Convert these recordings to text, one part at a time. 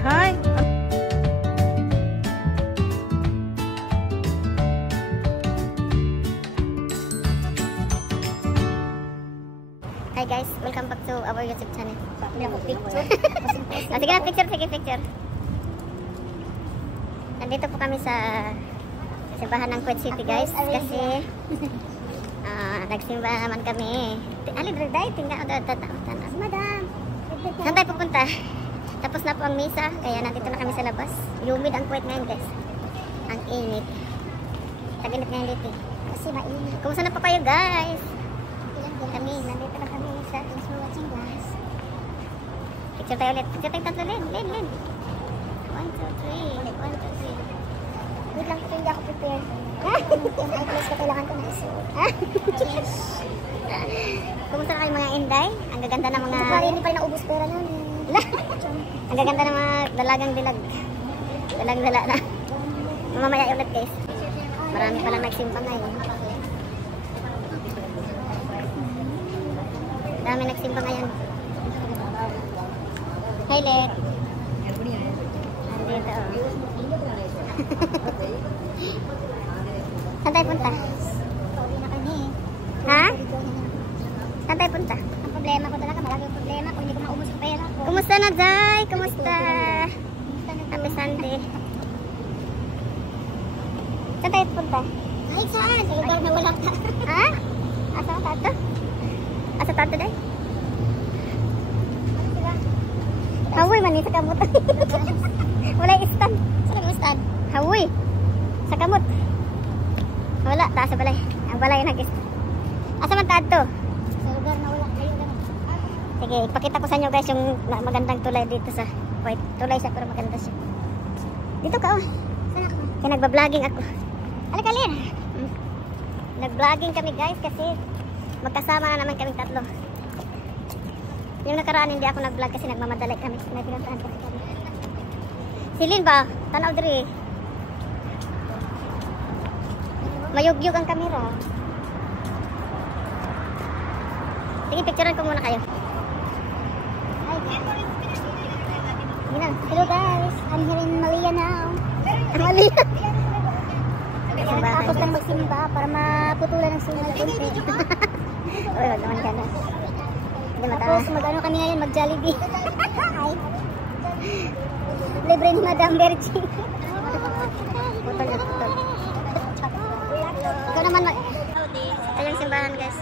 Hi! Hi guys, welcome back to our YouTube channel. Picture. Sige na, picture. Nandito po kami sa simbahan ng Kuwait City guys. Kasi nagsimba naman kami. Ali, day, tingnan. Madam. Saan tayo pupunta? Tapos na po ang misa, kaya nandito na kami sa labas. Humid ang Kuwait ngayon guys. Ang init. Tag-init ngayon dito. Kasi mainit. Kumusta na po kayo guys? Kami, nandito na kami sa watching guys. Picture tayo ulit. Picture tayo tatlo din. Len. 1, 2, 3. 1, 2, 3. Wait lang, hindi ako prepare. May class ko kailangan ko na isuot. Kumusta na kayo mga inday? Ang gaganda ng mga... Hindi pa rin naubos pera namin. Ang gaganda ng mga dalagang dilag. Dalag-dala na. Mamamaya ulit guys. Marami palang nagsimba ngayon. Dami nagsimba ngayon. Hi, Let. Dito. Saan tayo punta? Ha? Saan tayo punta? Ang problema ko talaga, maraming problema kung hindi ko maubos yung pera ko. Kumusta na, Jai? Kumusta? Happy Sunday. Saan tayo punta? Ay, saan? Sa lugar na wala ka. Ha? Asa ka tato? Asa tato day? Hawoy man sa kamot. Wala yung stand. Saan ang stand? Hawoy. Sa kamot. Wala, taas sa balay. Ang balay nag-stand. Asa man tato? Sa lugar na wala kayo. Sige, ipakita ko sa inyo guys yung magandang tulay dito sa Kuwait. Tulay siya pero maganda siya. Dito ka oh. Saan ako? Kaya nagba-vlogging ako. Ano ka Len? Nag-vlogging kami guys kasi magkasama na naman kaming tatlo. Yung nakaraan hindi ako nag-vlog kasi nagmamadali kami. Silin ba? Tanaw diri. Mayugyug ang kamera. Sige, picturean ko muna kayo. Hello guys, I'm here in Malia now. Malia? Tapos lang magsimba para maputulan ng sunay. Uy, wag naman ka na. Hindi matawa. Tapos mag-ano kami ngayon, mag-Jollibee. Hi. Libre ni Madam Berchie. Putol. Ikaw naman mag... Ito yung simbahan guys.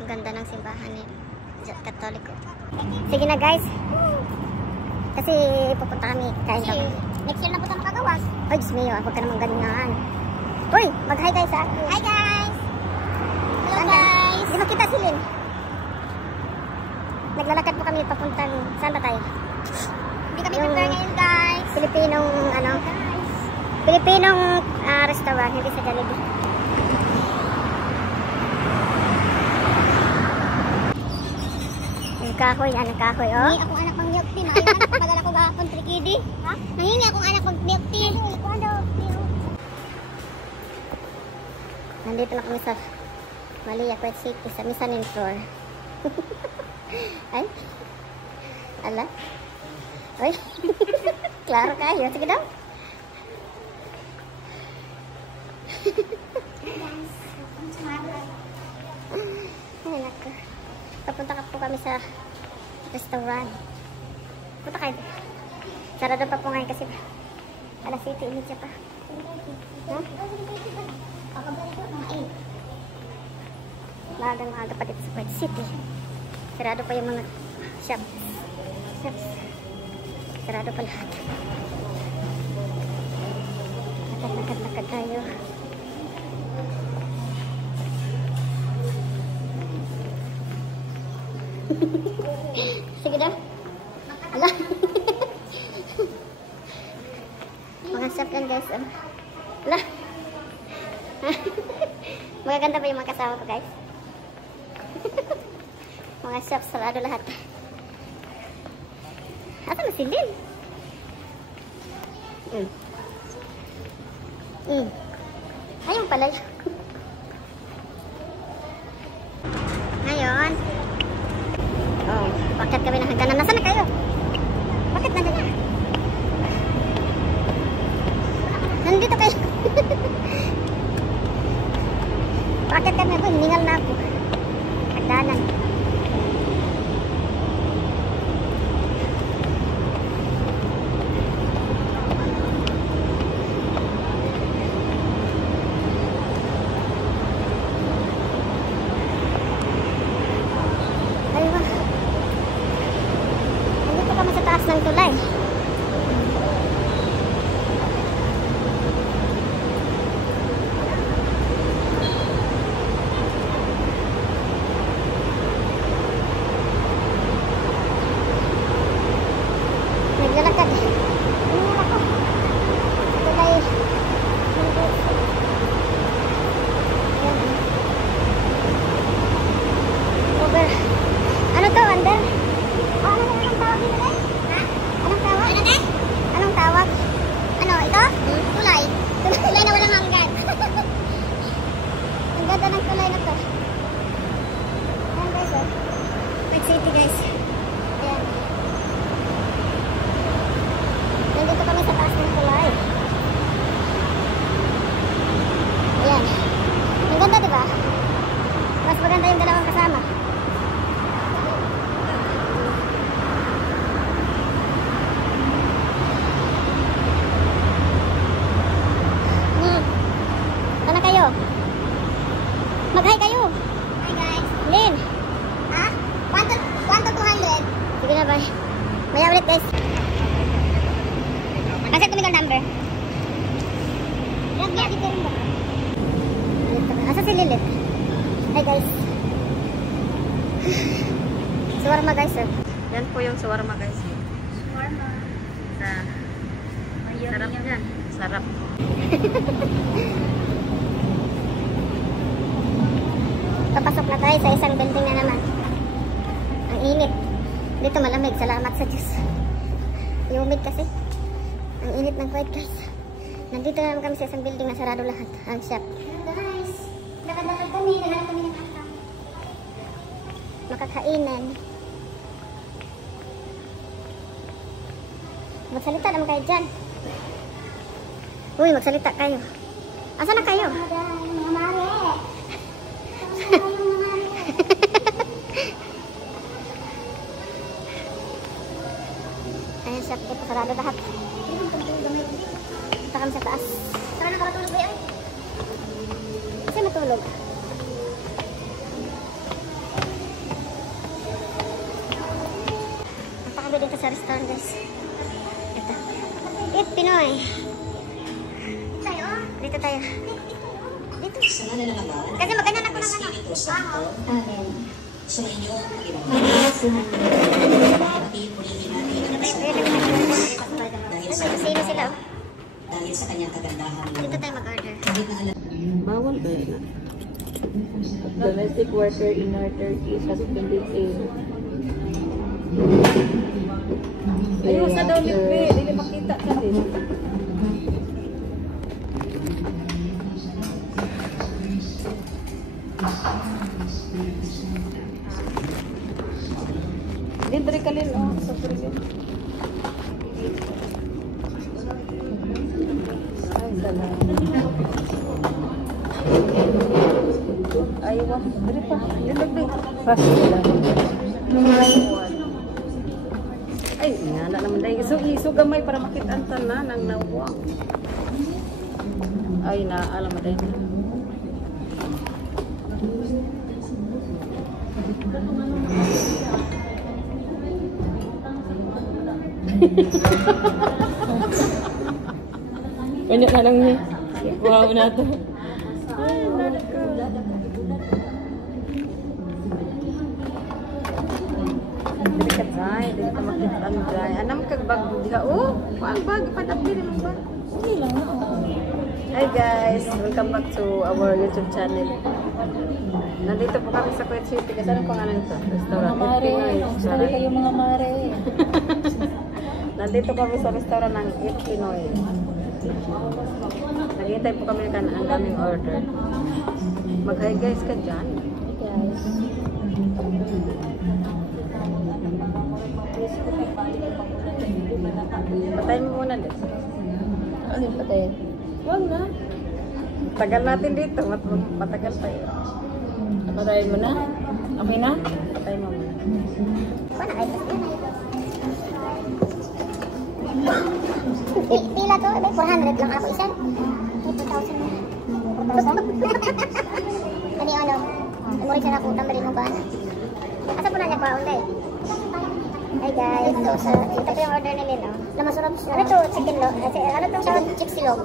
Ang ganda ng simbahan ni Katoliko. Sige na guys. Kasi pupunta kami, kain kami. Next year na po tayo makagawas. Oy, Diyos mio, ako ka naman ganyan. Uy, mag-hi guys ha. Hi guys! Hello guys! Di makita si Lynn. Naglalakad po kami papuntang, saan ba tayo? Hindi kami punta ngayon guys. Pilipinong restaurant, hindi sa Jollibee. Kahoy, anak kahoy, oh. Nangingi akong anak pang milk tea. Maayon anak, padala ko gahapon, trikidi. Ha? Nangingi akong anak pang milk tea. Nandito lang kami sa Malia, Kuwait City, sa Misanin Tour. Ay? Ala? Uy? Klaro kayo. Sige daw. Hey guys, welcome to my vlog. Ay, nako. Papunta ka po kami sa restaurant. Punta kayo. Sarado pa po ngayon kasi alas 7 ulit siya pa. Huh? Maaga pa dito sa Kuwait City. Sarado pa yung mga shops. Sarado pa lahat. Nakakad tayo. Sige daw. Ala. Mga shop yan guys. Ala. Magaganda ba yung mga kasama ko guys? Mga shop, sarado lahat. Asa na si Lynn? pala yun. Ngayon. Oh, bakit kami ng hagdanan? Nasaan na kayo? Bakit na dyan? Nandito kayo. Bakit kami ako? Hiningal na ako. Hagdanan. Ng tulay. Naglalakad. Ano to, Wanda? Tulay. Tulay na walang hanggan. Ang ganda ng tulay na to. Ayan guys, oh. Quite city guys. Ayan. Nandito kami sa taas ng tulay. Ayan. Ang ganda diba? Mas maganda yung dalawang kasama. Mag-hi kayo. Hi guys. Lin. Ha? 1 to 200. Sige na bye. Maya ulit guys. Kasi tumigal number. Yan dito rin ba? Asa si Lilith? Hi guys. Shawarma guys. Yan po yung shawarma guys. Shawarma. Sarap yan. Sarap. Papasok na tayo sa isang building na naman. Ang init. Dito malamig. Salamat sa Diyos. Humid kasi. Ang init ng Kuwait guys. Nandito na naman kami sa isang building na sarado lahat. Ang shop. Hello guys. Lakad-lakad kami. Naghanap kami ng makakainan. Magsalita naman kayo dyan. Uy, magsalita kayo. Asa na kayo? Ayan siya, sarado lahat. Hindi mo matulog gamay din. Saka sa taas. Tara na, nakatulog ba yun? Kasi matulog. Punta kami dito sa restaurant guys. Ito. Eat Pinoy. Dito tayo. Dito. Kasi maganda na Espiritu Santo. Amen. Sumainyo ang Panginoon. Pag-iipulingin natin ang kasama. Dahil sa kanyang kagandahan. Dito tayo mag-order. Kahit na alam. Bawal ba yan? Domestic worker in North Turkey suspended sale. Ayun sa daw ni Pre, hindi makita ka din. Dito rin kalil, oh, sa Korea. Ay, wah. Fast. Ay, nana naman dahil. Iso gamay para makita ang tanan ng nawa. Ay, alam mo dahil. Banyak na lang niya. Wow na ito. Ay, hindi ka makita ang dry. Anam kag bag diha. Oh, ang bag padapir mo ba? Okay lang na. Hi guys, welcome back to our YouTube channel. Nandito po kami sa Kuwait City. Kasi anong pangalan ito? Restaurant. Mga mare. Gusto na kayo mga mare. Nandito kami sa restaurant ng Eat Pinoy. Naghihintay po kami ng ang daming order. Mag-hi guys ka dyan. Hey guys. Patayin mo muna dyan. Ano yung patayin? Huwag na. Tagal natin dito. Matagal pa eh. Patayin mo na? Okay na? Patayin mo muna. Wala kayo. Pila to? 400 lang ako isa. 2,000. Kani ano? Imuri siya na kung tamari mo ba na? Asa po na niya pa online? Hi guys. Ito sa ito yung order nila no? Lamasurap siya. Ano to? Chicken lo? Ano to? Chick silog.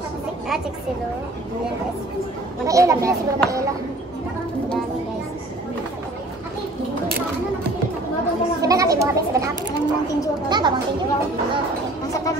Chick silog. Mga ila. Pila siguro ka ila. Seven up ibu habis seven up. Kenapa bang tinju? Masakan.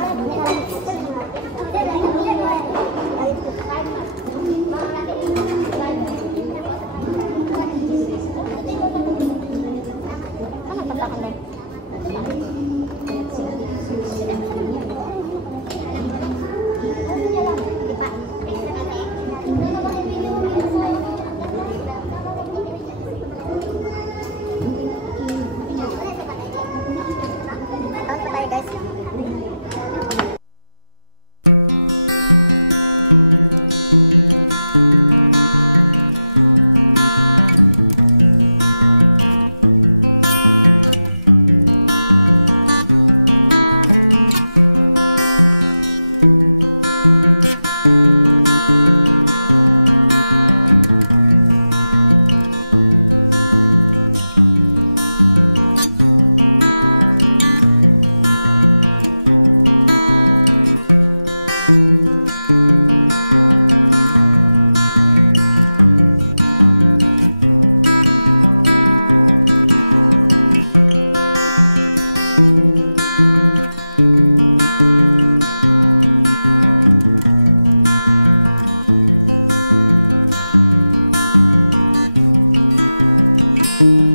Thank you.